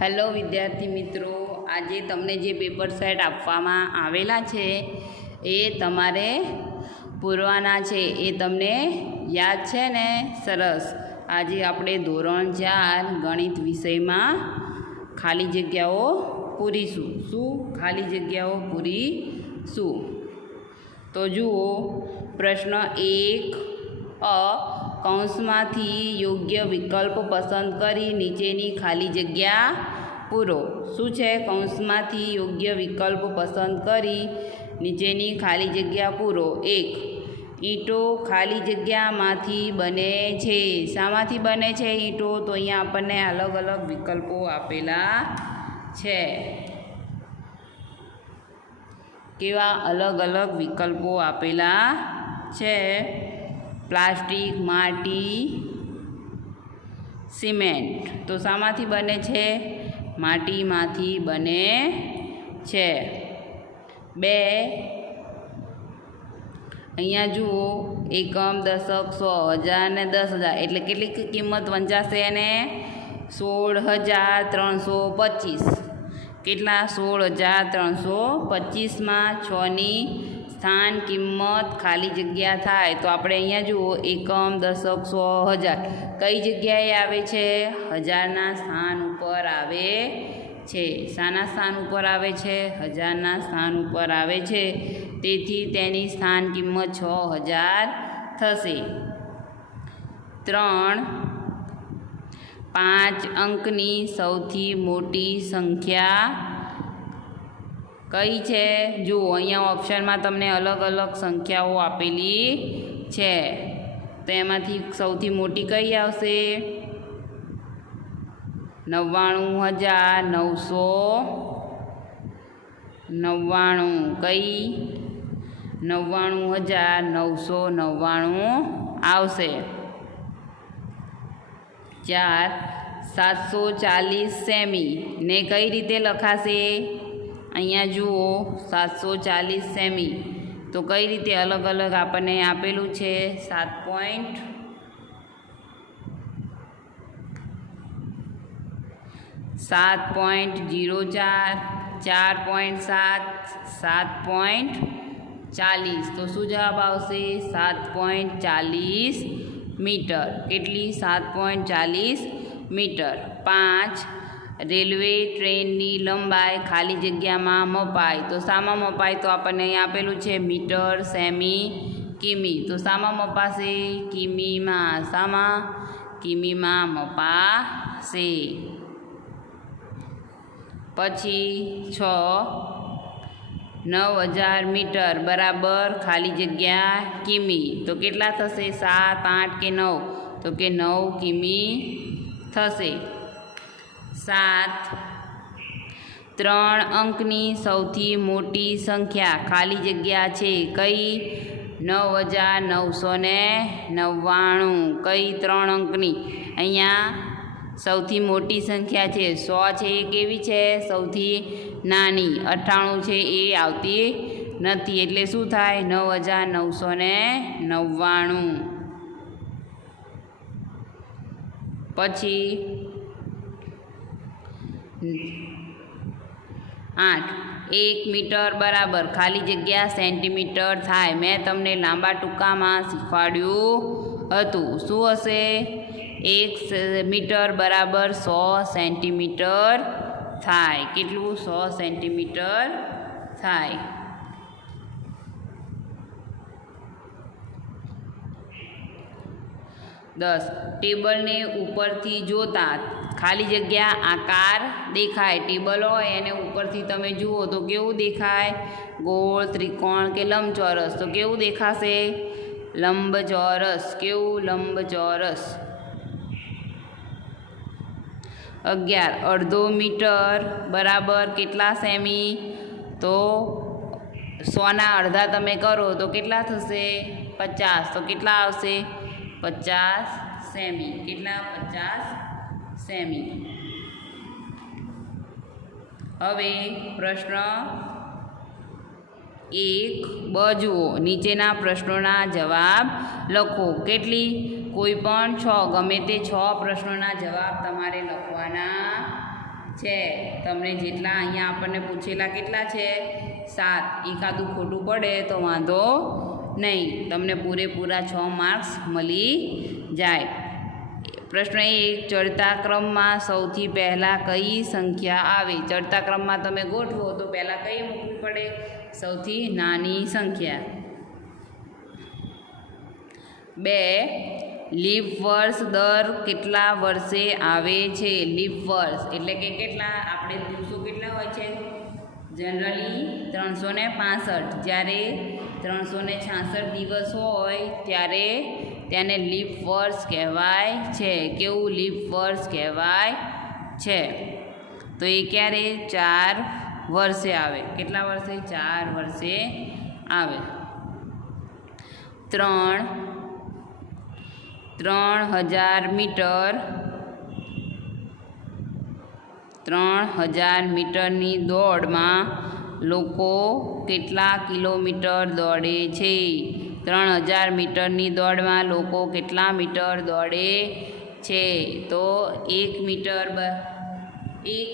Hello વિદ્યાર્થી મિત્રો, આજે તમને જે પેપર સેટ આપવામાં આવેલા છે એ તમારે પૂરવાના છે. એ તમને યાદ છે ને? સરસ. આજે આપણે ધોરણ 4 ગણિત વિષયમાં ખાલી જગ્યાઓ પૂરીશું. શું ખાલી જગ્યાઓ પૂરીશું? તો જુઓ, પ્રશ્ન 1 કૌંસમાંથી યોગ્ય વિકલ્પ પસંદ કરી નીચેની ખાલી જગ્યા પૂરો. શું છે? કૌંસમાંથી યોગ્ય વિકલ્પ પસંદ કરી નીચેની ખાલી જગ્યા પૂરો. 1. ઈંટો ખાલી જગ્યામાંથી બને છે. શામાંથી બને છે ઈંટો? તો અહીંયા આપણને અલગ અલગ વિકલ્પો આપેલા છે. કેવા અલગ અલગ વિકલ્પો આપેલા છે? પ્લાસ્ટિક, માટી, સિમેન્ટ. તો શામાંથી બને છે? માટીમાંથી બને છે. 2. અહીંયા જુઓ, એકમ, દશક, 100, 1000 ને 10,000 એટલે કેટલી કિંમત વંચાશે? એને 16,325. કેટલા? 16,325માં 6ની સ્થાન કિંમત ખાલી જગ્યા થાય તો આપણે અહીંયા જુઓ, એકમ, દશક, 100, 1000 કઈ જગ્યાએ આવે છે? 1000ના સ્થાન ઉપર આવે છે. શાના સ્થાન ઉપર આવે છે? 1000ના સ્થાન ઉપર આવે છે. તેથી તેની સ્થાન કિંમત 6000 થશે. 3. 5 અંકની સૌથી મોટી સંખ્યા કઈ છે? જુઓ, અહીંયા ઓપ્શનમાં તમને અલગ અલગ સંખ્યાઓ આપેલી છે. તો એમાંથી સૌથી મોટી કઈ આવશે? 99,999. કઈ? 99,999 આવશે. 4. 740 સેમી ને કઈ રીતે લખાશે? અહીંયા જુઓ, 740 સેમી તો કઈ રીતે અલગ અલગ આપણને આપેલું છે? 7.04, 4.7, 7.40. તો શું જવાબ આવશે? 7.40 મીટર. કેટલી? 7.40 મીટર. 5. રેલવે ટ્રેનની લંબાઈ ખાલી જગ્યામાં મપાય તો શામાં મપાય? તો આપણને અહીં આપેલું છે મીટર, સેમી, કિમી. તો શામાં મપાશે? કિમીમાં. શામાં? કિમીમાં મપાશે. પછી 6. 9,000 મીટર બરાબર ખાલી જગ્યા કિમી. તો કેટલા થશે? 7, 8 કે 9? તો કે 9 કિમી થશે. 7. 3 અંકની સૌથી મોટી સંખ્યા ખાલી જગ્યા છે. કઈ? 9,999. કઈ 3 અંકની? અહીંયા સૌથી મોટી સંખ્યા છે 100 છે. એ કેવી છે? સૌથી નાની. 98 છે એ આવતી નથી. એટલે શું થાય? 9,999. પછી 8. 1 મીટર બરાબર ખાલી જગ્યા સેન્ટીમીટર થાય. મેં તમને લાંબા ટૂંકામાં શીખવાડ્યું હતું. શું હશે? 1 મીટર બરાબર 100 સેન્ટીમીટર થાય. કેટલું? 100 સેન્ટીમીટર થાય. 10. ટેબલને ઉપરથી જોતા ખાલી જગ્યા આકાર દેખાય. ટેબલ હોય એને ઉપરથી તમે જુઓ તો કેવું દેખાય? ગોળ, ત્રિકોણ કે લંબચોરસ? તો કેવું દેખાશે? લંબચોરસ. કેવું? લંબચોરસ. 11. અડધો મીટર બરાબર કેટલા સેમી? તો 100ના અડધા તમે કરો તો કેટલા થશે? 50. તો કેટલા આવશે? 50 સેમી. કેટલા? 50 સેમી. હવે પ્રશ્ન 1 જુઓ. નીચેના પ્રશ્નોના જવાબ લખો. કેટલી? કોઈ પણ 6, ગમે તે 6 પ્રશ્નોના જવાબ તમારે લખવાના છે. તમને જેટલા અહીંયા આપણને પૂછેલા કેટલા છે? 7. એકાદું ખોટું પડે તો વાંધો નહીં, તમને પૂરેપૂરા 6 માર્ક્સ મળી જાય. પ્રશ્ન 1, ચડતા ક્રમમાં સૌથી પહેલાં કઈ સંખ્યા આવે? ચડતા ક્રમમાં તમે ગોઠવો તો પહેલાં કઈ મૂકવી પડે? સૌથી નાની સંખ્યા. 2, લીપ વર્ષ દર કેટલા વર્ષે આવે છે? લીપ વર્ષ એટલે કે કેટલા, આપણે દિવસો કેટલા હોય છે? જનરલી 365. જ્યારે 366 દિવસ હોય ત્યારે તેને લીપ વર્ષ કહેવાય છે. કેવું લીપ વર્ષ કહેવાય છે? તો એ ક્યારે? 4 વર્ષે આવે. કેટલા વર્ષે? 4 વર્ષે આવે. 3000 મીટર, 3000 મીટરની દોડમાં લોકો કેટલા કિલોમીટર દોડે છે? 3000 મીટરની દોડમાં લોકો કેટલા મીટર દોડે છે? તો 1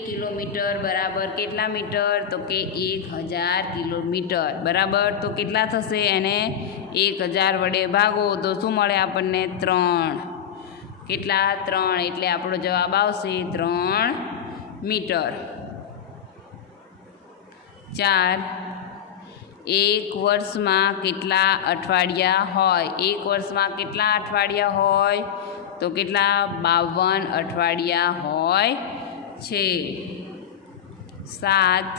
કિલોમીટર બરાબર કેટલા મીટર? તો કે 1000 કિલોમીટર બરાબર. તો કેટલા થશે? એને 1000 વડે ભાગો તો શું મળે આપણને? 3. કેટલા? 3. એટલે આપણો જવાબ આવશે 3 મીટર. 4, એક વર્ષમાં કેટલા અઠવાડિયા હોય? એક વર્ષમાં કેટલા અઠવાડિયા હોય? તો કેટલા? 52 અઠવાડિયા હોય છે. 7,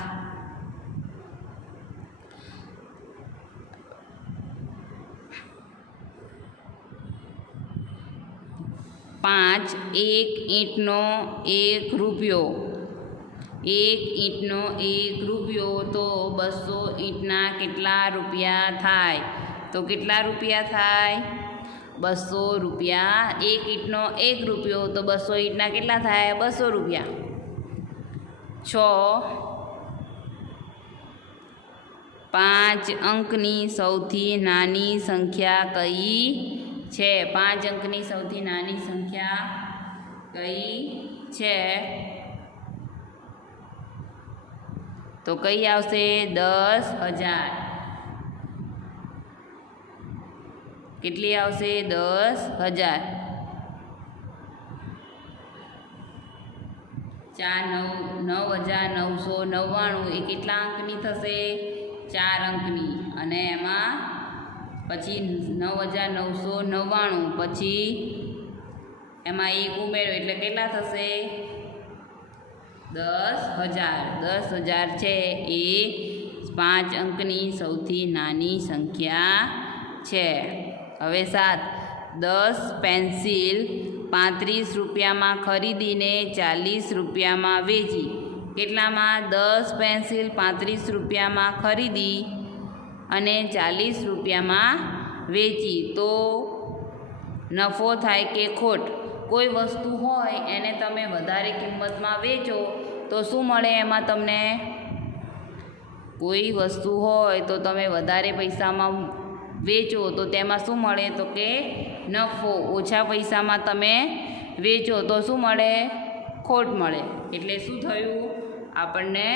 5, એક ઈંટનો 1 રૂપિયો. 1 ઈંટનો 1 રૂપિયો તો 200 ઈંટના કેટલા રૂપિયા થાય? તો કેટલા રૂપિયા થાય? 200 રૂપિયા. 1 ઈંટનો 1 રૂપિયો તો 200 ઈંટના કેટલા થાય? 200 રૂપિયા. 6, 5 અંકની સૌથી નાની સંખ્યા કઈ છે? 5 અંકની સૌથી નાની સંખ્યા કઈ છે? તો કઈ આવશે? 10,000. કેટલી આવશે? 10,000. 9,999 એ કેટલા અંકની થશે? 4 અંકની. અને એમાં પછી 9,999 પછી એમાં 1 ઉમેરો એટલે કેટલા થશે? 10,000. 10,000 છે એ 5 અંકની સૌથી નાની સંખ્યા છે. હવે 7, 10 પેન્સિલ 35 રૂપિયામાં ખરીદીને 40 રૂપિયામાં વેચી. કેટલામાં? 10 પેન્સિલ 35 રૂપિયામાં ખરીદી અને 40 રૂપિયામાં વેચી. તો નફો થાય કે ખોટ? કોઈ વસ્તુ હોય એને તમે વધારે કિંમતમાં વેચો તો શું મળે એમાં તમને? કોઈ વસ્તુ હોય તો તમે વધારે પૈસામાં વેચો તો તેમાં શું મળે? તો કે નફો. ઓછા પૈસામાં તમે વેચો તો શું મળે? ખોટ મળે. એટલે શું થયું? આપણને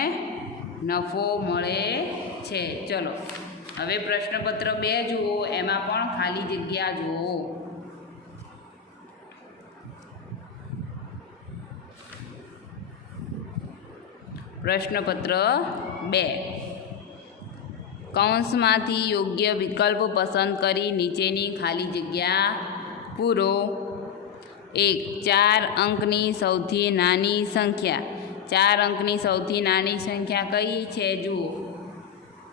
નફો મળે છે. ચલો હવે પ્રશ્નપત્ર 2 જુઓ. એમાં પણ ખાલી જગ્યા જુઓ. પ્રશ્નપત્ર 2, કૌંસમાંથી યોગ્ય વિકલ્પ પસંદ કરી નીચેની ખાલી જગ્યા પૂરો. 1, 4 અંકની સૌથી નાની સંખ્યા. 4 અંકની સૌથી નાની સંખ્યા કઈ છે? જુઓ,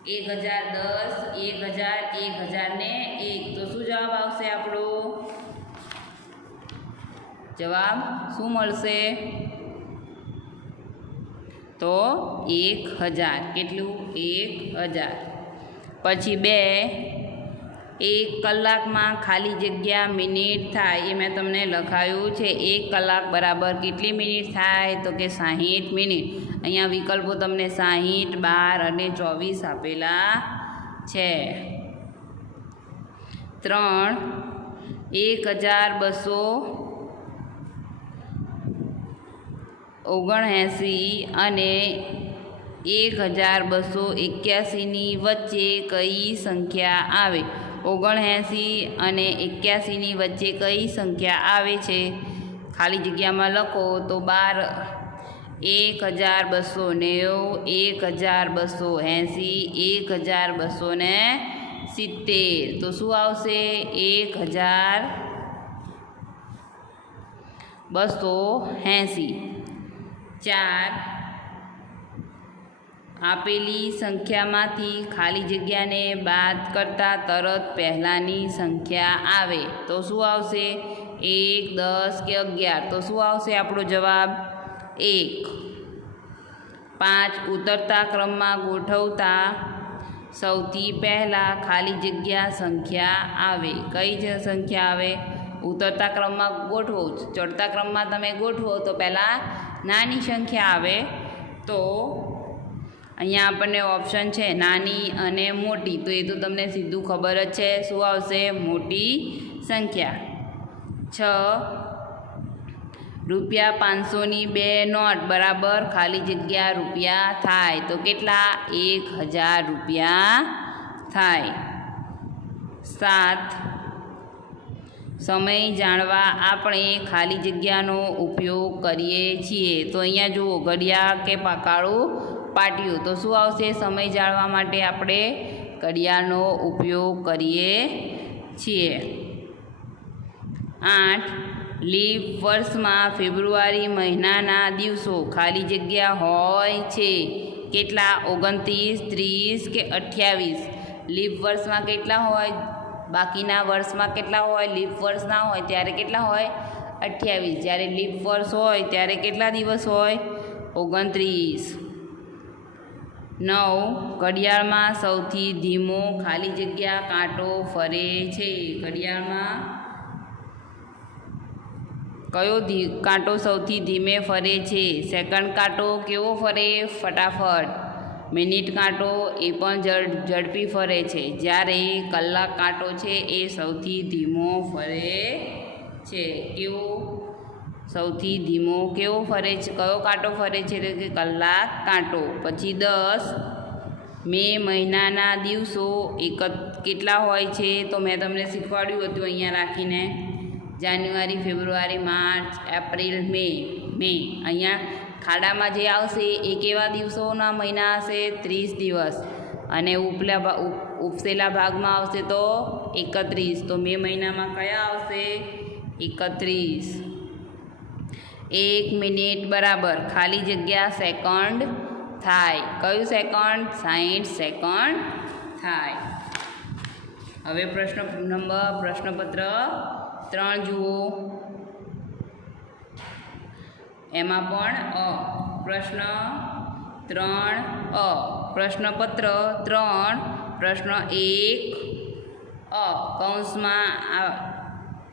1010, 1000, 1000 ને 1. તો શું જવાબ આવશે આપણો? જવાબ શું મળશે? તો 1000. કેટલું? 1000. પછી 2, 1 કલાકમાં ખાલી જગ્યા મિનિટ થાય. એ મેં તમને લખાયું છે. 1 કલાક બરાબર કેટલી મિનિટ થાય? તો કે 60 મિનિટ. અહીંયા વિકલ્પો તમને 60, 12 અને 24 આપેલા છે. 3, 1200 79 અને 1281ની વચ્ચે કઈ સંખ્યા આવે? 79 અને 81ની વચ્ચે કઈ સંખ્યા આવે છે? ખાલી જગ્યામાં લખો તો 12, 1290, 1280, 1270. તો શું આવશે? 1280. 4. આપેલી સંખ્યામાંથી ખાલી જગ્યાને બાદ કરતાં તરત પહેલાંની સંખ્યા આવે તો શું આવશે? 1, 10 કે 11. તો શું આવશે આપણો જવાબ? 1. 5. ઉતરતા ક્રમમાં ગોઠવતા સૌથી પહેલાં ખાલી જગ્યા સંખ્યા આવે. કઈ સંખ્યા આવે? ઉતરતા ક્રમમાં ગોઠવો, ચડતા ક્રમમાં તમે ગોઠવો તો પહેલાં નાની સંખ્યા આવે. તો અહીંયા આપણને ઓપ્શન છે નાની અને મોટી, તો એ તો તમને સીધું ખબર જ છે. શું આવશે? મોટી સંખ્યા. 6. ₹500ની 2 નોટ બરાબર ખાલી જગ્યા રૂપિયા થાય તો કેટલા? 1000 રૂપિયા થાય. 7. સમય જાણવા આપણે ખાલી જગ્યાનો ઉપયોગ કરીએ છીએ. તો અહીંયા જુઓ ઘડિયાળ કે કાળું પાટિયું. તો શું આવશે? સમય જાણવા માટે આપણે ઘડિયાળનો ઉપયોગ કરીએ છીએ. 8. લીપ વર્ષમાં ફેબ્રુઆરી મહિનાના દિવસો ખાલી જગ્યા હોય છે કેટલા? 29, 30 કે 28? લીપ વર્ષમાં કેટલા હોય? બાકીના વર્ષમાં કેટલા હોય? લીપ વર્ષ ના હોય ત્યારે કેટલા હોય? 28. જ્યારે લીપ વર્ષ હોય ત્યારે કેટલા દિવસ હોય? 29. 9. ઘડિયાળમાં સૌથી ધીમો ખાલી જગ્યા કાંટો ફરે છે. ઘડિયાળમાં કયો કાંટો સૌથી ધીમે ફરે છે? સેકન્ડ કાંટો કેવો ફરે? ફટાફટ. મિનિટ કાંટો એ પણ ઝડપી ફરે છે. જ્યારે કલાક કાંટો છે એ સૌથી ધીમો ફરે છે. કેવો? સૌથી ધીમો કેવો ફરે છે? કયો કાંટો ફરે છે? એટલે કે કલાક કાંટો. પછી 10. મે મહિનાના દિવસો કેટલા હોય છે? તો મેં તમને શીખવાડ્યું હતું અહીંયા રાખીને. જાન્યુઆરી, ફેબ્રુઆરી, માર્ચ, એપ્રિલ, મે. અહીંયા ખાડામાં જે આવશે એ કેવા દિવસોના મહિના હશે? 30 દિવસ. અને ઉપસેલા ભાગમાં આવશે તો 31. તો મે મહિનામાં કયા આવશે? 31. 1 મિનિટ બરાબર ખાલી જગ્યા સેકન્ડ થાય. કયું સેકન્ડ? 60 સેકન્ડ થાય. હવે પ્રશ્નપત્ર 3 જુઓ. એમાં પણ પ્રશ્ન 3 પ્રશ્નપત્ર 3 પ્રશ્ન 1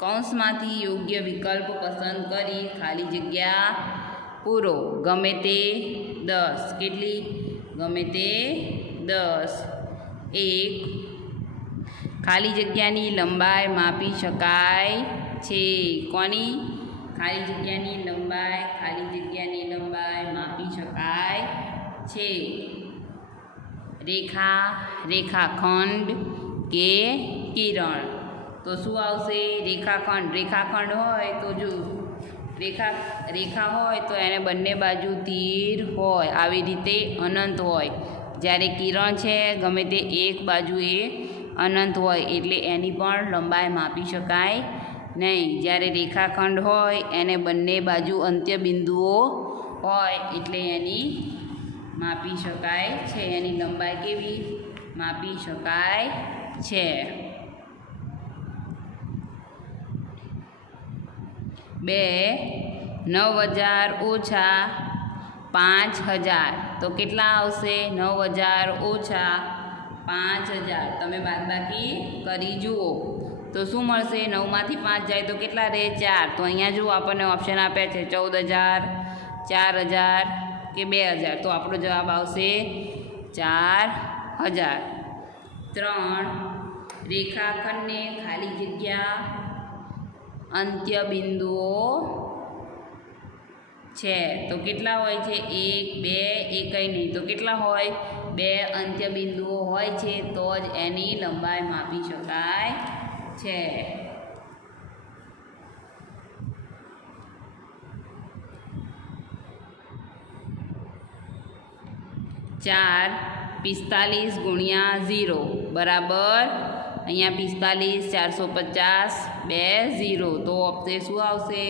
કૌંસમાંથી યોગ્ય વિકલ્પ પસંદ કરી ખાલી જગ્યા પૂરો. ગમે તે 10. કેટલી? ગમે તે 10. 1. ખાલી જગ્યાની લંબાઈ માપી શકાય છે. કોની? ખાલી જગ્યાની લંબાઈ માપી શકાય છે. રેખા, રેખાખંડ કે કિરણ? તો શું આવશે? રેખાખંડ હોય તો જો રેખા હોય તો એને બંને બાજુ તીર હોય, આવી રીતે અનંત હોય. જ્યારે કિરણ છે ગમે તે એક બાજુએ અનંત હોય એટલે એની પણ લંબાઈ માપી શકાય નહીં. જ્યારે રેખાખંડ હોય એને બંને બાજુ અંત્ય બિંદુઓ હોય એટલે એની માપી શકાય છે. એની લંબાઈ કેવી? માપી શકાય છે. 2. 9000 ઓછા 5000 તો કેટલા આવશે? 9000 ઓછા 5000. તમે બાદબાકી કરી જુઓ તો શું મળશે? 9માંથી 5 જાય તો કેટલા રહે? 4. તો અહીંયા જુઓ આપણને ઓપ્શન આપ્યા છે 14000, 4000 કે 2000. તો આપણો જવાબ આવશે 4000. 3. રેખાખંડને ખાલી જગ્યા અંત્ય બિંદુઓ છે તો કેટલા હોય છે? 1 2 એ કંઈ નહીં તો કેટલા હોય? 2 અંત્યબિંદુઓ હોય છે તો જ એની લંબાઈ માપી શકાય છે. 4 45 ગુણ્યા 0 બરાબર અહીંયા 45 450 2 0 તો ઓપ્શન શું આવશે?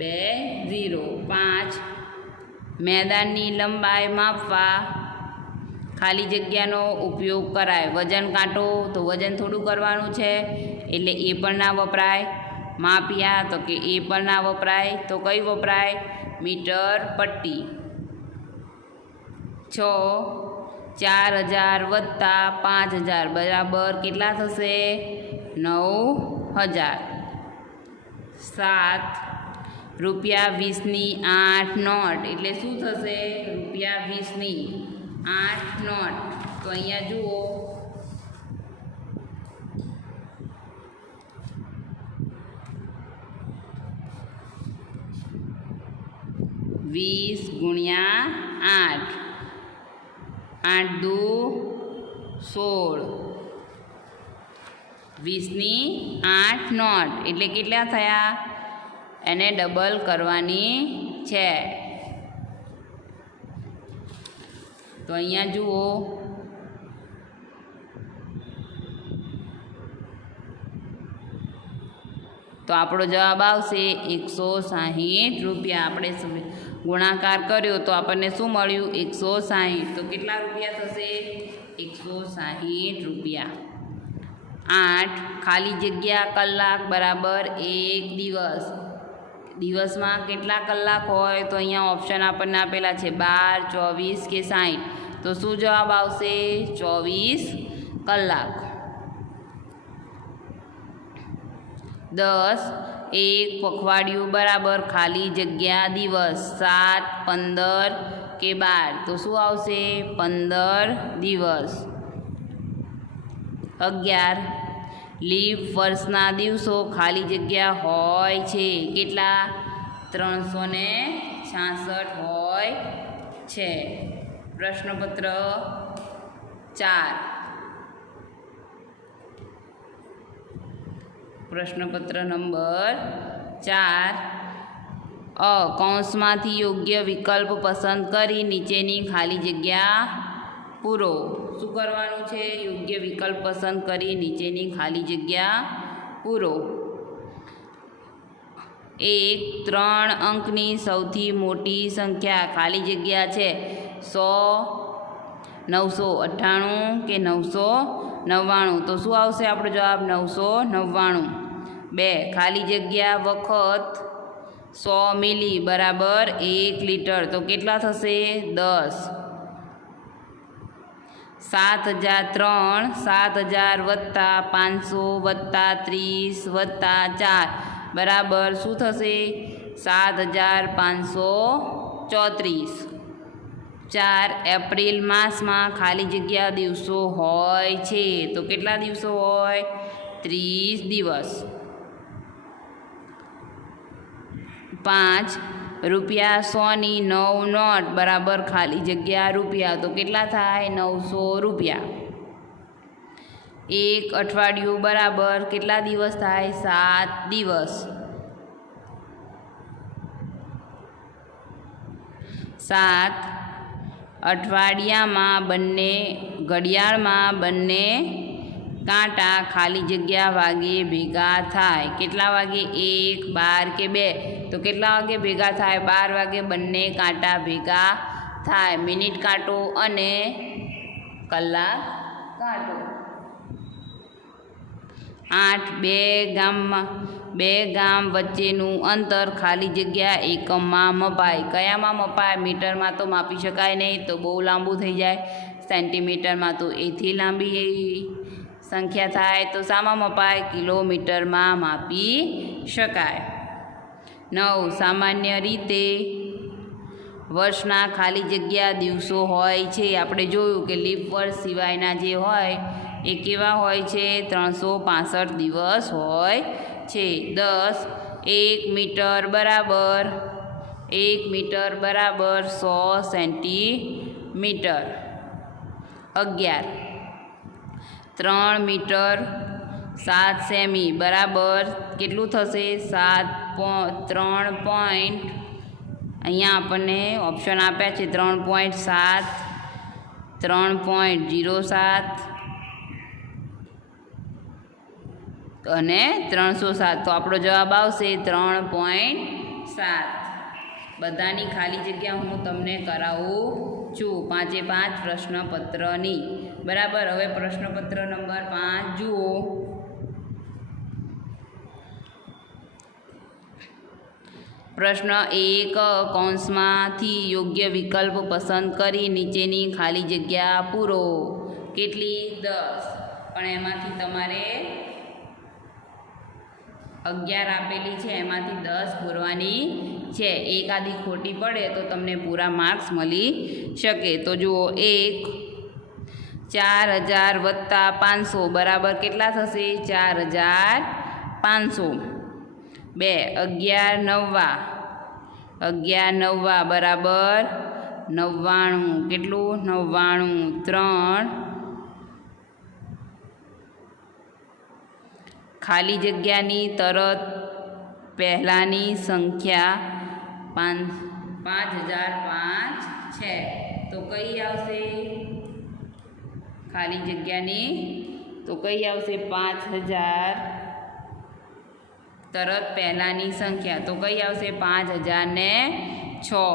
2 0. 5 મેદાનની લંબાઈ માપવા ખાલી જગ્યાનો ઉપયોગ કરાય. વજન કાંટો તો વજન થોડું કરવાનું છે એટલે એ પણ ના વપરાય. માપ્યા તો કે એ પણ ના વપરાય તો કઈ વપરાય? મીટર પટ્ટી. 6 4000 વત્તા 5000 બરાબર કેટલા થશે? 9000. 7 રૂપિયા 20ની 8 નોટ એટલે શું થશે? રૂપિયા 20ની 8 નોટ. તો અહીંયા જુઓ 20 ગુણ્યા 8 8 દુ 16 20ની 8 નોટ એટલે કેટલા થયા? એને ડબલ કરવાની છે. તો અહીંયા જુઓ તો આપણો જવાબ આવશે 160 રૂપિયા. આપણે ગુણાકાર કર્યો તો આપણને શું મળ્યું? 160. તો કેટલા રૂપિયા થશે? 160 રૂપિયા. 8 ખાલી જગ્યા કલાક બરાબર 1 દિવસ. દિવસમાં કેટલા કલાક હોય? તો અહીંયા ઓપ્શન આપણને આપેલા છે 12 24 કે 60. તો શું જવાબ આવશે? 24 કલાક. 10 એક પખવાડિયું બરાબર ખાલી જગ્યા દિવસ 7 15 કે 12. તો શું આવશે? 15 દિવસ. 11 લીપ વર્ષના દિવસો ખાલી જગ્યા હોય છે કેટલા? 366 હોય છે. પ્રશ્નપત્ર 4. પ્રશ્નપત્ર નંબર 4 કૌંસમાંથી યોગ્ય વિકલ્પ પસંદ કરી નીચેની ખાલી જગ્યા પૂરો. શું કરવાનું છે? યોગ્ય વિકલ્પ પસંદ કરી નીચેની ખાલી જગ્યા પૂરો. 1 3 અંકની સૌથી મોટી સંખ્યા ખાલી જગ્યા છે 100 998 કે 999. તો શું આવશે આપણો જવાબ? 999. 2 ખાલી જગ્યા વખત 100 મિલી બરાબર 1 લીટર. તો કેટલા થશે? 10. 7003 7000 વત્તા 500 વત્તા 30 વત્તા 4 બરાબર શું થશે? 7534. 4 એપ્રિલ માસમાં ખાલી જગ્યા દિવસો હોય છે. તો કેટલા દિવસો હોય? 30 દિવસ. 5 રૂપિયા 100ની 9 નોટ બરાબર ખાલી જગ્યા રૂપિયા. તો કેટલા થાય? 900 રૂપિયા. 1 અઠવાડિયું બરાબર કેટલા દિવસ થાય? 7 દિવસ. 7 અઠવાડિયામાં ઘડિયાળમાં બંને કાંટા ખાલી જગ્યા વાગે ભેગા થાય. કેટલા વાગે? 1 12 કે 2. તો કેટલા વાગે ભેગા થાય? 12 વાગે બંને કાંટા ભેગા થાય. મિનિટ કાંટો અને કલાક કાંટો. 8 બે ગામ વચ્ચેનું અંતર ખાલી જગ્યા એકમમાં મપાય. કયામાં મપાય? મીટરમાં તો માપી શકાય નહીં તો બહુ લાંબુ થઈ જાય. સેન્ટીમીટરમાં તો એથી લાંબી સંખ્યા થાય તો શામાં મપાય? કિલોમીટરમાં માપી શકાય. 9 સામાન્ય રીતે વર્ષના ખાલી જગ્યા દિવસો હોય છે. આપણે જોયું કે લીપ વર્ષ સિવાયના જે હોય એ કેવા હોય છે? 365 દિવસ હોય છે. 10 1 મીટર બરાબર 1 મીટર બરાબર 100 સેન્ટીમીટર. 11 3 મીટર 7 સેમી બરાબર કેટલું થશે? 3 પોઈન્ટ, અહીંયા આપણને ઓપ્શન આપ્યા છે 3.7, 3.07 અને 307. તો આપણો જવાબ આવશે 3.7. બધાની ખાલી જગ્યા હું તમને કરાવું છું 5 પ્રશ્નપત્રની. બરાબર. હવે પ્રશ્નપત્ર નંબર 5 જુઓ. પ્રશ્ન 1 કૌંસમાંથી યોગ્ય વિકલ્પ પસંદ કરી નીચેની ખાલી જગ્યા પૂરો. કેટલી? 10. પણ એમાંથી તમારે 11 આપેલી છે, એમાંથી 10 પૂરવાની છે. એકાદી ખોટી પડે તો તમને પૂરા માર્ક્સ મળી શકે. તો જુઓ, 1 4000 વત્તા 500 બરાબર કેટલા થશે? 4500. 2 11 નવ્વા બરાબર 99. કેટલું? 99. 3 ખાલી જગ્યાની તરત પહેલાંની સંખ્યા 5005 છે. તો કઈ આવશે? ખાલી જગ્યાની તો કઈ આવશે? 5000. તરત પહેલાંની સંખ્યા તો કઈ આવશે? 5006.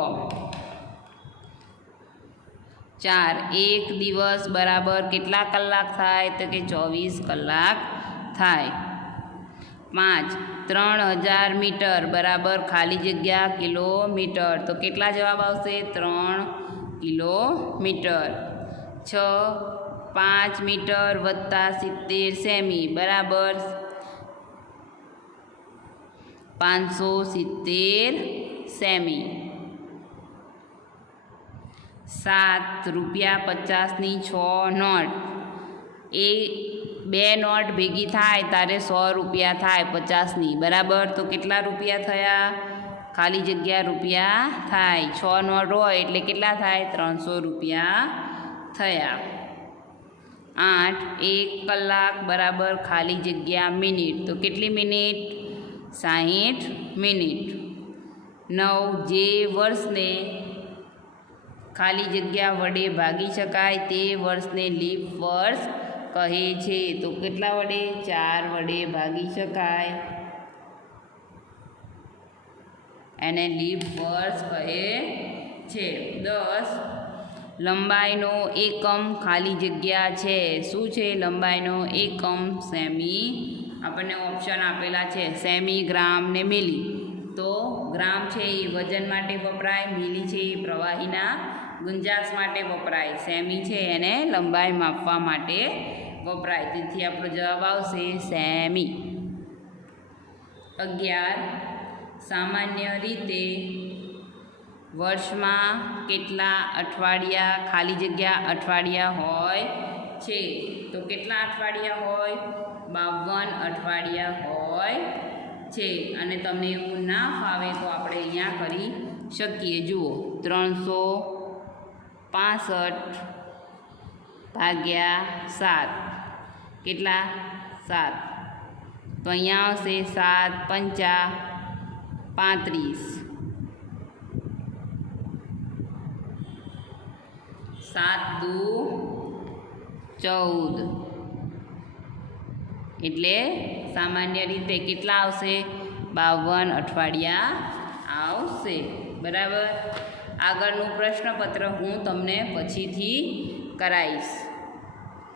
4 એક દિવસ બરાબર કેટલા કલાક થાય? તો કે 24 કલાક થાય. 5 3000 મીટર બરાબર ખાલી જગ્યા કિલોમીટર. તો કેટલા જવાબ આવશે? 3 કિલોમીટર. 6 5 મીટર વત્તા 70 સેમી બરાબર 570 સેમી. 7 ₹50ની 6 નોટ. એ 2 નોટ ભેગી થાય ત્યારે 100 રૂપિયા થાય 50ની બરાબર. તો કેટલા રૂપિયા થયા? ખાલી જગ્યા રૂપિયા થાય. 6 નોટ હોય એટલે કેટલા થાય? 300 રૂપિયા થયા. 8 1 કલાક બરાબર ખાલી જગ્યા મિનિટ. તો કેટલી મિનિટ? 60 મિનિટ. 9 જે વર્ષને ખાલી જગ્યા વડે ભાગી શકાય તે વર્ષને લીપ વર્ષ કહે છે. તો કેટલા વડે? 4 વડે ભાગી શકાય, એને લીપ વર્ષ કહે છે. 10 લંબાઈનો એકમ ખાલી જગ્યા છે. શું છે લંબાઈનો એકમ? સેમી. આપણને ઓપ્શન આપેલા છે સેમી, ગ્રામ ને મિલી. તો ગ્રામ છે એ વજન માટે વપરાય, મિલી છે એ પ્રવાહીના ગુંજાશ માટે વપરાય, સેમી છે એને લંબાઈ માપવા માટે વપરાય. તેથી આપણો જવાબ આવશે સેમી. 11 સામાન્ય રીતે વર્ષમાં કેટલા અઠવાડિયા ખાલી જગ્યા અઠવાડિયા હોય છે? તો કેટલા અઠવાડિયા હોય? 52 અઠવાડિયા હોય છે. અને તમને એવું ના ફાવે તો આપણે અહીંયા કરી શકીએ. જુઓ, 365 ભાગ્યા 7 કેટલા? 7. તો અહીંયા આવશે 7 પંચા 35, 7 દુ 14. એટલે સામાન્ય રીતે કેટલા આવશે? 52 અઠવાડિયા આવશે. બરાબર. આગળનું પ્રશ્નપત્ર હું તમને પછીથી કરાવીશ.